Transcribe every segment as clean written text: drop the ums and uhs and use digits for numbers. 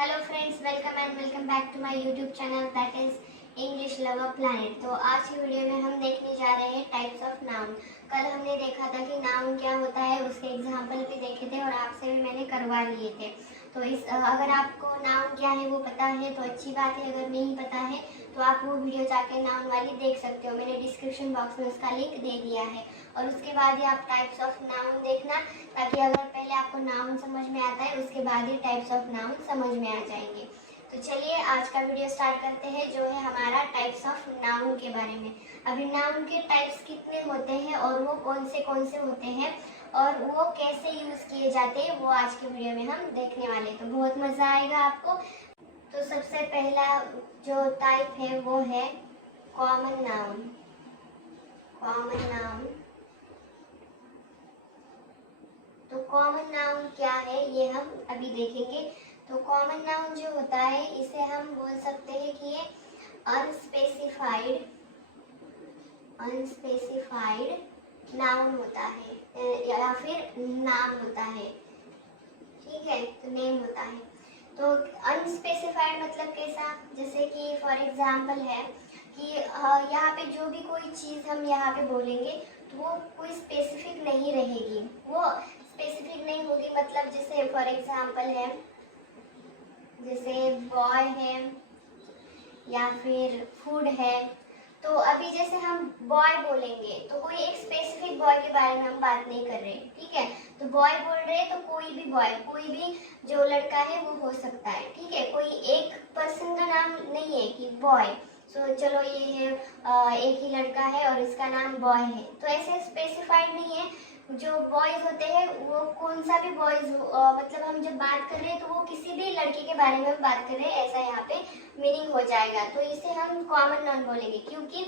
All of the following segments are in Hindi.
Hello friends, welcome back to my YouTube channel that is English lover planet. तो आज की वीडियो में हम देखने जा रहे हैं टाइप्स ऑफ नाउन। कल हमने देखा था कि नाउन क्या होता है, उसके एग्जांपल भी देखे थे और आपसे भी मैंने करवा लिए थे। तो अगर आपको नाउन क्या है वो पता है तो अच्छी बात है, अगर नहीं पता है तो आप वो वीडियो जाके नाउन वाली देख सकते हो। मैंने डिस्क्रिप्शन बॉक्स में उसका लिंक दे दिया है। और उसके बाद ही आप टाइप्स ऑफ नाउन देखना, ताकि अगर पहले आपको नाउन समझ में आता है उसके बाद ही टाइप्स ऑफ नाउन समझ में आ जाएंगे। तो चलिए आज का वीडियो स्टार्ट करते हैं, जो है हमारा टाइप्स ऑफ नाउन के बारे में। अभी नाउन के टाइप्स कितने होते हैं और वो कौन से होते हैं और वो कैसे यूज किए जाते हैं, वो आज के वीडियो में हम देखने वाले हैं। तो बहुत मजा आएगा आपको। तो सबसे पहला जो टाइप है वो है कॉमन नाउन। कॉमन नाउन, तो कॉमन नाउन क्या है ये हम अभी देखेंगे। तो कॉमन नाउन जो होता है इसे हम बोल सकते हैं कि ये अनस्पेसिफाइड नाउन होता है या फिर नाम होता है। ठीक है, तो नेम होता है। तो अनस्पेसिफाइड मतलब कैसा, जैसे कि फॉर एग्जांपल है कि यहाँ पे जो भी कोई चीज़ हम यहाँ पे बोलेंगे तो वो कोई स्पेसिफिक नहीं रहेगी, वो स्पेसिफिक नहीं होगी। मतलब जैसे फॉर एग्जांपल है, जैसे बॉय है या फिर फूड है। तो अभी जैसे हम बॉय बोलेंगे तो कोई एक स्पेसिफिक बॉय के बारे में हम बात नहीं कर रहे, ठीक है। तो बॉय बोल रहे हैं तो कोई भी बॉय, कोई भी जो लड़का है वो हो सकता है, ठीक है। कोई एक पर्सन का नाम नहीं है कि बॉय। सो चलो ये है एक ही लड़का है और इसका नाम बॉय है, तो ऐसे स्पेसिफाइड नहीं है। जो बॉयज होते हैं वो कौन सा भी बॉयज मतलब हम जब बात कर रहे हैं तो वो किसी भी लड़के के बारे में हम बात कर रहे हैं, ऐसा यहाँ पे मीनिंग हो जाएगा। तो इसे हम कॉमन नाउन बोलेंगे, क्योंकि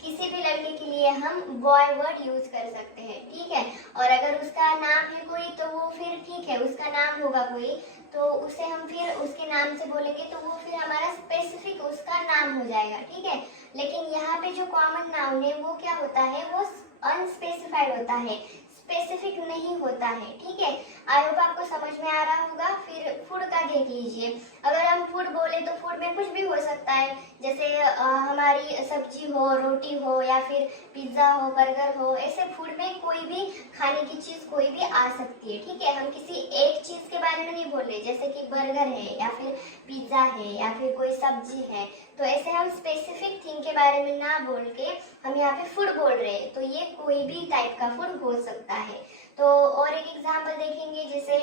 किसी भी लड़के के लिए हम बॉय वर्ड यूज कर सकते हैं, ठीक है। और अगर उसका नाम है कोई तो वो फिर ठीक है, उसका नाम होगा कोई तो उसे हम फिर उसके नाम से बोलेंगे तो वो फिर हमारा स्पेसिफिक उसका नाम हो जाएगा, ठीक है। लेकिन यहाँ पे जो कॉमन नाउन है वो क्या होता है, वो अनस्पेसिफाइड होता है, स्पेसिफिक नहीं होता है, ठीक है। आई होप आपको समझ में आ रहा होगा। फिर फूड का देख लीजिए। अगर हम फूड बोले तो फूड में कुछ भी हो सकता है, जैसे हमारी सब्जी हो, रोटी हो या फिर पिज्ज़ा हो, बर्गर हो। ऐसे फूड में कोई भी खाने की चीज़ कोई भी आ सकती है, ठीक है। हम किसी एक चीज़ के बारे में नहीं बोल रहे, जैसे कि बर्गर है या फिर पिज्ज़ा है या फिर कोई सब्जी है। तो ऐसे हम स्पेसिफिक थिंग के बारे में ना बोल के हम यहाँ पे फूड बोल रहे हैं, तो ये कोई भी टाइप का फूड हो सकता है। तो और एक एग्जांपल देखेंगे, जैसे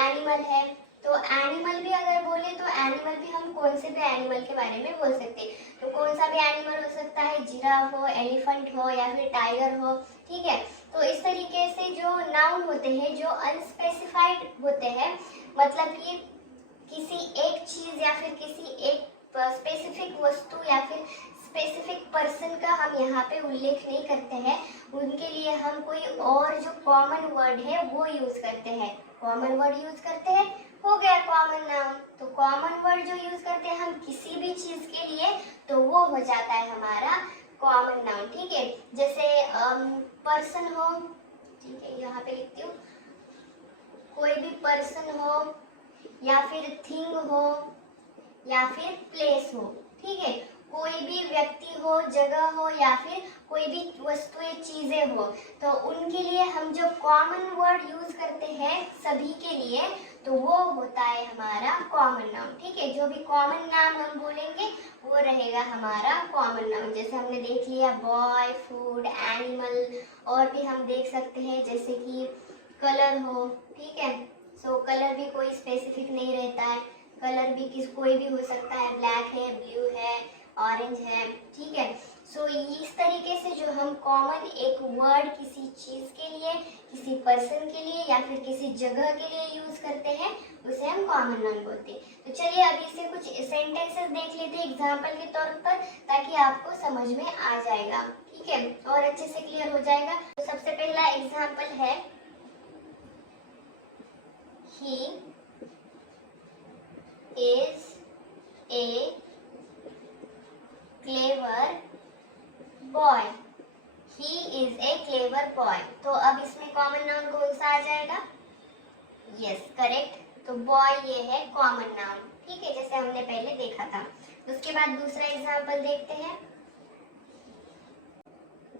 एनिमल है। तो एनिमल भी अगर बोले तो एनिमल भी हम कौन से भी एनिमल के बारे में बोल सकते हैं। तो कौन सा भी एनिमल हो सकता है, जिराफ हो, एलिफेंट हो या फिर टाइगर हो, ठीक है। तो इस तरीके से जो नाउन होते हैं जो अनस्पेसिफाइड होते हैं, मतलब कि किसी एक चीज या फिर किसी एक स्पेसिफिक वस्तु या फिर स्पेसिफिक पर्सन का हम यहाँ पे उल्लेख नहीं करते हैं, उनके लिए हम कोई और जो कॉमन वर्ड है वो यूज करते हैं। कॉमन वर्ड यूज करते हैं, हो गया कॉमन नाउन। तो कॉमन वर्ड जो यूज करते हैं हम किसी भी चीज के लिए तो वो हो जाता है हमारा कॉमन नाउन, ठीक है। जैसे पर्सन हो, ठीक है, यहाँ पे लिखती हूँ, कोई भी पर्सन हो या फिर थिंग हो या फिर प्लेस हो, ठीक है। कोई भी व्यक्ति हो, जगह हो या फिर कोई भी वस्तुएं, चीजें हो, तो उनके लिए हम जो कॉमन वर्ड यूज करते हैं सभी के लिए, तो वो होता है हमारा कॉमन नाउन, ठीक है। जो भी कॉमन नाम हम बोलेंगे वो रहेगा हमारा कॉमन नाउन। जैसे हमने देख लिया बॉय, फूड, एनिमल, और भी हम देख सकते हैं जैसे कि कलर हो, ठीक है। सो कलर भी कोई स्पेसिफिक नहीं रहता है, कलर भी कोई भी हो सकता है, ब्लैक है, ब्लू है, ऑरेंज है, ठीक है। सो इस तरीके से जो हम कॉमन एक वर्ड किसी चीज के लिए, किसी पर्सन के लिए या फिर किसी जगह के लिए यूज करते हैं उसे हम कॉमन नाउन बोलते हैं। तो चलिए अभी से कुछ सेंटेंसेस देख लेते हैं एग्जाम्पल के तौर पर, ताकि आपको समझ में आ जाएगा, ठीक है, और अच्छे से क्लियर हो जाएगा। तो सबसे पहला एग्जाम्पल है, he is a clever boy. He is a clever boy. तो अब इसमें कॉमन नाउन कौन सा आ जाएगा? Yes, correct. तो बॉय ये है कॉमन नाउन, ठीक है, जैसे हमने पहले देखा था। उसके बाद दूसरा एग्जाम्पल देखते हैं।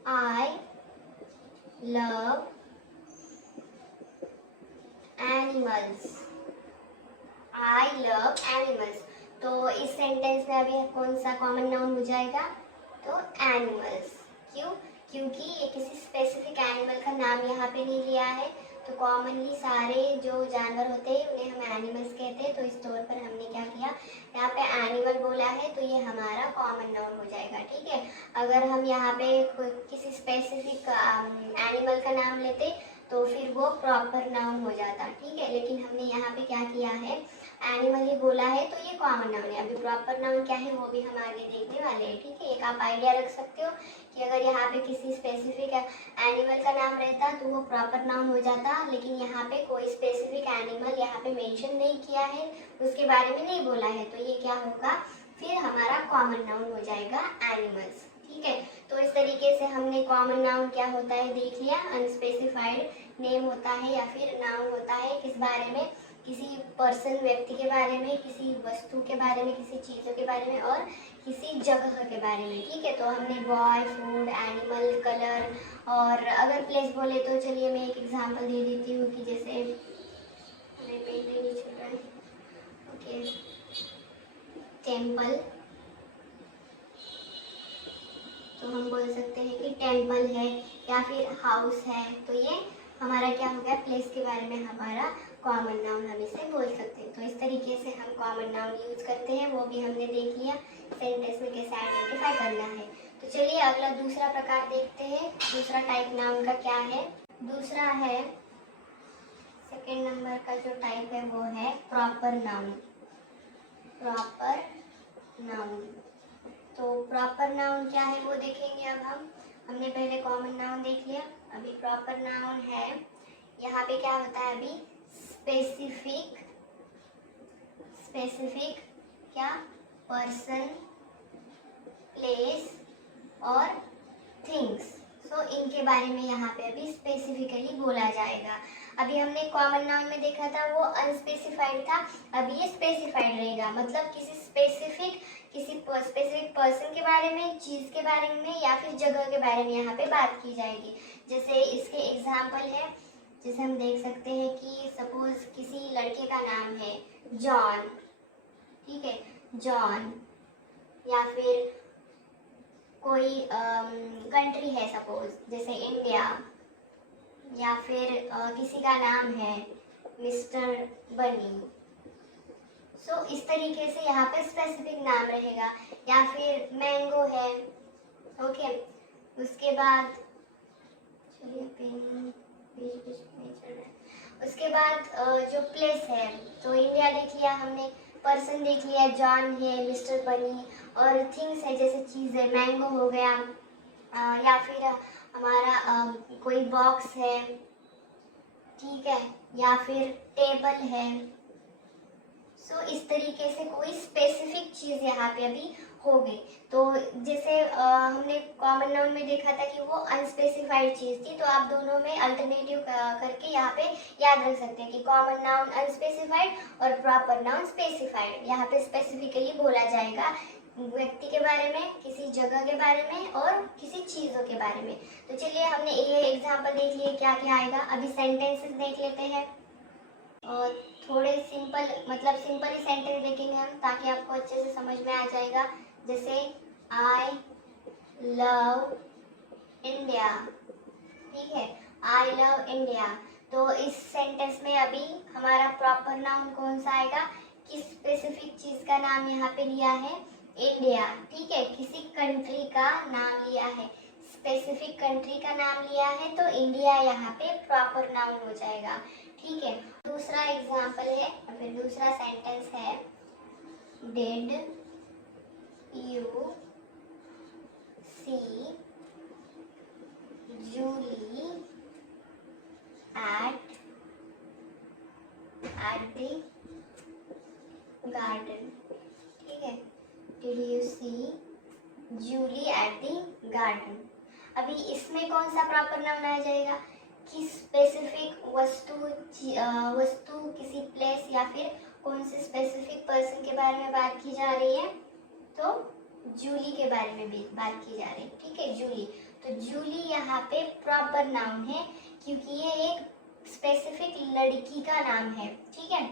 I love animals. I love animals, तो इस सेंटेंस में अभी कौन सा कॉमन नाउन हो जाएगा? तो एनिमल्स। क्यों? क्योंकि ये किसी स्पेसिफिक एनिमल का नाम यहाँ पे नहीं लिया है। तो कॉमनली सारे जो जानवर होते हैं उन्हें हम एनिमल्स कहते हैं, तो इस तौर पर हमने क्या किया, यहाँ पे एनिमल बोला है तो ये हमारा कॉमन नाउन हो जाएगा, ठीक है। अगर हम यहाँ पे किसी स्पेसिफिक एनिमल का नाम लेते तो फिर वो प्रॉपर नाउन हो जाता, ठीक है। लेकिन हमने यहाँ पे क्या किया है, एनिमल ही बोला है तो ये कॉमन नाउन है। अभी प्रॉपर नाउन क्या है वो भी हम आगे देखने वाले हैं, ठीक है। एक आप आइडिया रख सकते हो कि अगर यहाँ पे किसी स्पेसिफिक एनिमल का नाम रहता तो वो प्रॉपर नाउन हो जाता, लेकिन यहाँ पे कोई स्पेसिफिक एनिमल यहाँ पे मेंशन नहीं किया है, उसके बारे में नहीं बोला है, तो ये क्या होगा, फिर हमारा कॉमन नाउन हो जाएगा एनिमल्स, ठीक है। तो इस तरीके से हमने कॉमन नाउन क्या होता है देख लिया। अनस्पेसिफाइड नेम होता है या फिर नाउन होता है किस बारे में, किसी पर्सन व्यक्ति के बारे में, किसी वस्तु के बारे में, किसी चीज़ों के बारे में और किसी जगह के बारे में, ठीक है। तो हमने बॉय, फूड, एनिमल, कलर और अगर प्लेस बोले तो चलिए मैं एक एग्जांपल दे देती हूँ कि जैसे हमें पेन नहीं चल रहा है, ओके, टेम्पल, तो हम बोल सकते हैं कि टेम्पल है या फिर हाउस है, तो ये हमारा क्या हो गया, प्लेस के बारे में हमारा कॉमन नाउन हम इसे बोल सकते हैं। तो इस तरीके से हम कॉमन नाउन यूज करते हैं, वो भी हमने देख लिया सेंटेंस में कैसे आइडेंटिफाई करना है। तो चलिए अगला दूसरा प्रकार देखते हैं। दूसरा टाइप नाउन का क्या है, दूसरा है सेकेंड नंबर का जो टाइप है वो है प्रॉपर नाउन। प्रॉपर नाउन, तो प्रॉपर नाउन क्या है वो देखेंगे अब हम। हमने पहले कॉमन नाउन देख लिया, अभी प्रॉपर नाउन है। यहाँ पे क्या होता है, अभी स्पेसिफिक, स्पेसिफिक क्या, पर्सन, प्लेस और थिंग्स, सो इनके बारे में यहाँ पे अभी स्पेसिफिकली बोला जाएगा। अभी हमने कॉमन नाउन में देखा था वो अनस्पेसिफाइड था, अभी ये स्पेसिफाइड रहेगा, मतलब किसी स्पेसिफिक पर्सन के बारे में, चीज़ के बारे में या फिर जगह के बारे में यहाँ पे बात की जाएगी। जैसे इसके एग्जाम्पल है, जैसे हम देख सकते हैं कि सपोज किसी लड़के का नाम है जॉन, ठीक है, जॉन, या फिर कोई कंट्री है सपोज जैसे इंडिया, या फिर किसी का नाम है मिस्टर बनी, सो इस तरीके से यहाँ पे स्पेसिफिक नाम रहेगा। या फिर मैंगो है, ओके। उसके बाद चलिए पेन बीच बीच में चल रहा है। उसके बाद जो प्लेस है, तो इंडिया देख लिया हमने, पर्सन देख लिया जॉन है, मिस्टर बनी, और थिंग्स है जैसे चीज़ है मैंगो हो गया, या फिर हमारा कोई बॉक्स है, ठीक है, या फिर टेबल है। सो इस तरीके से कोई स्पेसिफिक चीज़ यहाँ पे अभी हो गई। तो जैसे हमने कॉमन नाउन में देखा था कि वो अनस्पेसिफाइड चीज़ थी, तो आप दोनों में अल्टरनेटिव करके यहाँ पे याद रख सकते हैं कि कॉमन नाउन अनस्पेसिफाइड और प्रॉपर नाउन स्पेसिफाइड। यहाँ पे स्पेसिफिकली बोला जाएगा व्यक्ति के बारे में, किसी जगह के बारे में और किसी चीज़ों के बारे में। तो चलिए हमने ये एग्जाम्पल देख लिए क्या क्या आएगा। अभी सेंटेंसेस देख लेते हैं और थोड़े सिंपल, मतलब सिंपल ही सेंटेंस देखेंगे हम ताकि आपको अच्छे से समझ में आ जाएगा। जैसे आई लव इंडिया, ठीक है, आई लव इंडिया। तो इस सेंटेंस में अभी हमारा प्रॉपर नाउन कौन सा आएगा, किस स्पेसिफिक चीज़ का नाम यहाँ पे लिया है, इंडिया, ठीक है, किसी कंट्री का नाम लिया है, स्पेसिफिक कंट्री का नाम लिया है, तो इंडिया यहाँ पे प्रॉपर नाउन हो जाएगा, ठीक है। दूसरा एग्जाम्पल है, फिर दूसरा सेंटेंस है, did you see Julie at the garden, ठीक है, did you see Julie at the garden। अभी इसमें कौन सा प्रॉपर नाउन आ जाएगा, स्पेसिफिक वस्तु किसी प्लेस या फिर कौन से स्पेसिफिक पर्सन के बारे में बात की जा रही है, तो जूली के बारे में भी बात की जा रही है। ठीक है, जूली। तो जूली यहाँ पे प्रॉपर नाउन है क्योंकि ये एक स्पेसिफिक लड़की का नाम है। ठीक है,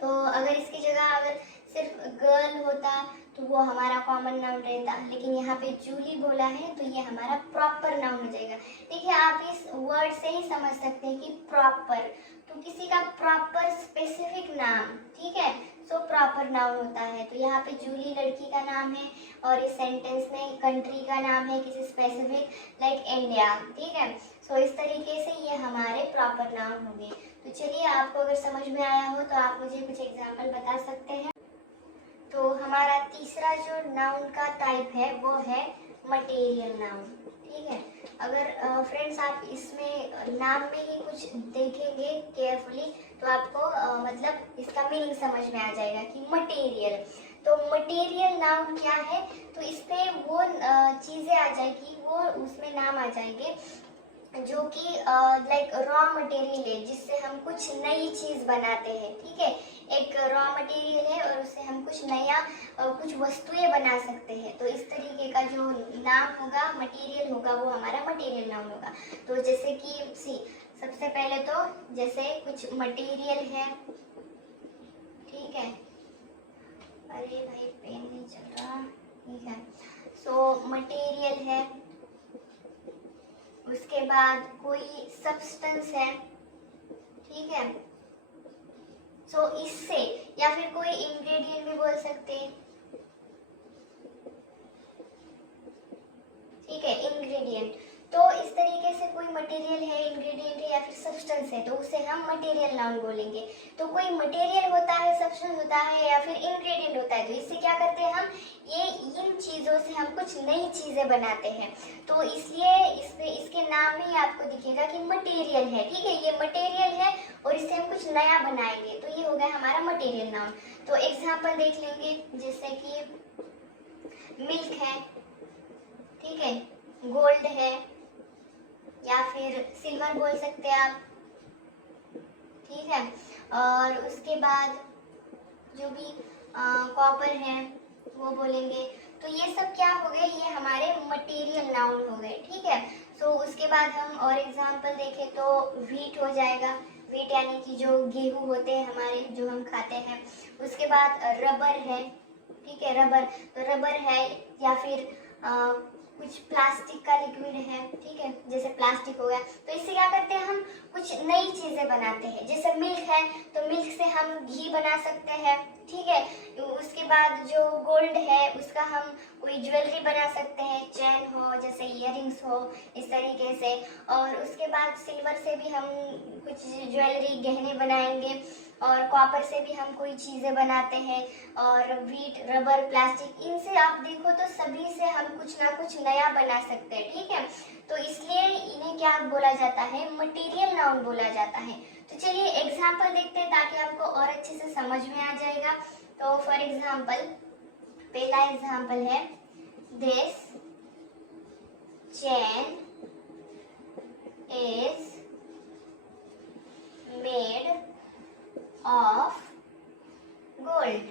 तो अगर इसकी जगह अगर सिर्फ गर्ल होता तो वो हमारा कॉमन नाउन रहता, लेकिन यहाँ पे जूली बोला है तो ये हमारा प्रॉपर नाउन हो जाएगा। देखिए, आप इस वर्ड से ही समझ सकते हैं कि प्रॉपर, तो किसी का प्रॉपर स्पेसिफिक नाम, ठीक है, सो प्रॉपर नाउन होता है। तो यहाँ पे जूली लड़की का नाम है और इस सेंटेंस में कंट्री का नाम है किसी स्पेसिफिक, लाइक इंडिया। ठीक है, सो इस तरीके से ये हमारे प्रॉपर नाउन होंगे। तो चलिए, आपको अगर समझ में आया हो तो आप मुझे कुछ एग्जाम्पल बता सकते हैं। तो हमारा तीसरा जो नाउन का टाइप है वो है मटेरियल नाउन। ठीक है, अगर फ्रेंड्स आप इसमें नाम में ही कुछ देखेंगे केयरफुली तो आपको मतलब इसका मीनिंग समझ में आ जाएगा कि मटेरियल। तो मटेरियल नाउन क्या है, तो इस पे वो चीज़ें आ जाएगी, वो उसमें नाम आ जाएंगे जो कि लाइक रॉ मटेरियल है जिससे हम कुछ नई चीज़ बनाते हैं। ठीक है, एक रॉ मटेरियल है और उससे हम कुछ नया कुछ वस्तुएं बना सकते हैं। तो इस तरीके का जो नाम होगा, मटेरियल होगा, वो हमारा मटेरियल नाउन होगा। तो जैसे कि सबसे पहले तो जैसे कुछ मटेरियल है, ठीक है, अरे भाई पेन नहीं चल रहा, ठीक है, सो मटेरियल है, उसके बाद कोई सब्सटेंस है, ठीक है, सो इससे, या फिर कोई इंग्रेडिएंट भी बोल सकते हैं। ठीक है, इंग्रेडिएंट। तो इस तरीके से कोई मटेरियल है, इंग्रेडिएंट है या फिर सब्सटेंस है तो उसे हम मटेरियल नाउन बोलेंगे। तो कोई मटेरियल होता है, सब्सटेंस होता है या फिर इंग्रेडिएंट होता है, तो इससे क्या करते हैं हम, ये इन चीज़ों से हम कुछ नई चीज़ें बनाते हैं। तो इसलिए इसके नाम में ही आपको दिखेगा कि मटेरियल है। ठीक है, ये मटेरियल है और इससे हम कुछ नया बनाएंगे, तो ये हो गया हमारा मटेरियल नाउन। तो एग्जाम्पल देख लेंगे, जैसे कि मिल्क है, ठीक है, गोल्ड है या फिर सिल्वर बोल सकते हैं आप। ठीक है, और उसके बाद जो भी कॉपर है वो बोलेंगे। तो ये सब क्या हो गए, ये हमारे मटेरियल नाउन हो गए। ठीक है, सो उसके बाद हम और एग्जांपल देखें तो व्हीट हो जाएगा। व्हीट यानी कि जो गेहूं होते हैं हमारे, जो हम खाते हैं। उसके बाद रबर है, ठीक है, रबर, तो रबर है या फिर कुछ प्लास्टिक का लिक्विड है, ठीक है, जैसे प्लास्टिक हो गया। तो इससे क्या करते हैं, हम कुछ नई चीजें बनाते हैं। जैसे मिल्क है तो मिल्क से हम घी बना सकते हैं। ठीक है, उसके बाद जो गोल्ड है उसका हम कोई ज्वेलरी बना सकते हैं, चेन हो, जैसे इयररिंग्स हो, इस तरीके से। और उसके बाद सिल्वर से भी हम कुछ ज्वेलरी, गहने बनाएंगे। और कॉपर से भी हम कोई चीज़ें बनाते हैं। और व्हीट, रबर, प्लास्टिक, इनसे आप देखो तो सभी से हम कुछ ना कुछ नया बना सकते हैं। ठीक है, तो इसलिए इन्हें क्या बोला जाता है, मटेरियल नाउन बोला जाता है। तो चलिए एग्जाम्पल देखते हैं ताकि आपको और अच्छे से समझ में आ जाएगा। तो फॉर एग्जाम्पल, पहला एग्जाम्पल है, this chain is made of gold.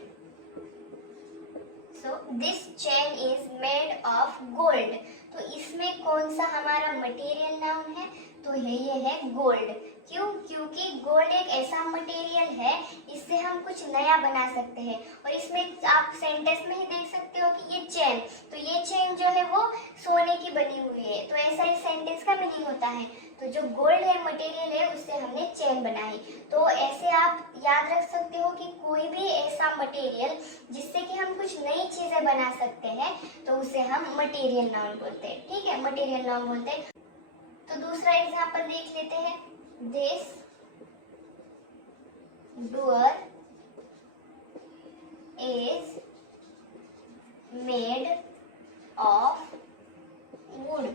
So this chain is made of gold. तो इसमें कौन सा हमारा मटेरियल नाउन है, तो ये है गोल्ड। क्यों, क्योंकि गोल्ड एक ऐसा मटेरियल है इससे हम कुछ नया बना सकते हैं। और इसमें आप सेंटेंस में ही देख सकते हो कि ये चेन, तो ये चेन जो है वो सोने की बनी हुई है। तो ऐसा इस सेंटेंस का मीनिंग होता है। तो जो गोल्ड है, मटेरियल है, उससे हमने चेन बनाई। तो ऐसे आप याद रख सकते हो कि कोई भी ऐसा मटेरियल जिससे कि हम कुछ नई चीजें बना सकते हैं तो उसे हम मटेरियल नाउन बोलते हैं। ठीक है, मटेरियल नाउन बोलते हैं। तो दूसरा एग्जांपल देख लेते हैं, this door is made of would.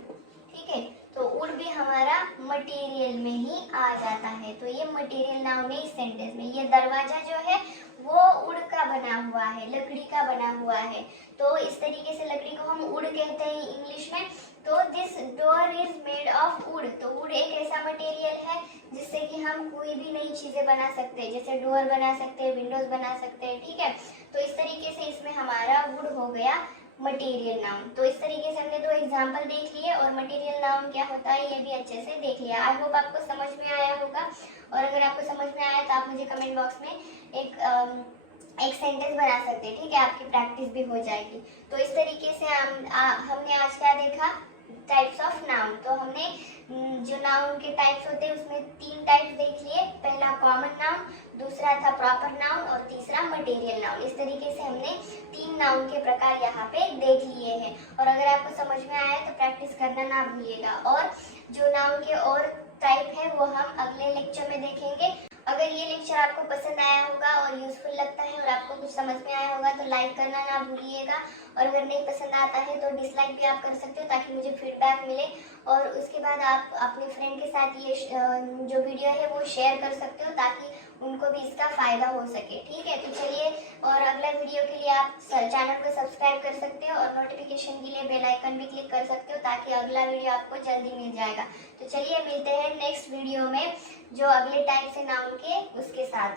ठीक है, तो वुड भी हमारा मटेरियल में ही आ जाता है। तो ये मटेरियल नाउन है इस सेंटेंस में। ये दरवाजा जो है वो वुड का बना हुआ है, लकड़ी का बना हुआ है। तो इस तरीके से लकड़ी को हम वुड कहते हैं इंग्लिश में। तो this door is made of would. तो वुड एक ऐसा मटेरियल है जिससे कि हम कोई भी नई चीजें बना सकते हैं, जैसे डोर बना सकते हैं, विंडोज बना सकते हैं, ठीक है। तो इस तरीके से इसमें हमारा वुड हो गया मटेरियल नाउन। तो इस तरीके से हमने दो एग्जाम्पल देख लिए और मटेरियल नाउन क्या होता है ये भी अच्छे से देख लिया। आई होप आपको समझ में आया होगा, और अगर आपको समझ में आया तो आप मुझे कमेंट बॉक्स में एक सेंटेंस बना सकते हैं, ठीक है, आपकी प्रैक्टिस भी हो जाएगी। तो इस तरीके से हमने आज क्या देखा, टाइप्स ऑफ नाउन। तो हमने जो नाउन के टाइप्स होते हैं उसमें 3 टाइप्स देख लिए। पहला कॉमन नाउन, दूसरा था प्रॉपर नाउन और तीसरा मटेरियल नाउन। इस तरीके से हमने 3 नाउन के प्रकार यहाँ पे देख लिए हैं। और अगर आपको समझ में आया तो प्रैक्टिस करना ना भूलिएगा। और जो नाउन के और टाइप है वो हम अगले लेक्चर में देखेंगे। अगर ये लेक्चर आपको पसंद आया होगा और यूजफुल लगता है और आपको कुछ समझ में आया होगा तो लाइक करना ना भूलिएगा। और अगर नहीं पसंद आता है तो डिसलाइक भी आप कर सकते हो ताकि मुझे फीडबैक मिले। और उसके बाद आप अपने फ्रेंड के साथ ये जो वीडियो है वो शेयर कर सकते हो ताकि उनको भी इसका फ़ायदा हो सके, ठीक है। तो चलिए, और अगला वीडियो के लिए आप चैनल को सब्सक्राइब कर सकते हो और नोटिफिकेशन के लिए बेल आइकन भी क्लिक कर सकते हो ताकि अगला वीडियो आपको जल्दी मिल जाएगा। तो चलिए मिलते हैं नेक्स्ट वीडियो में जो अगले टाइप से नाउन के उसके साथ।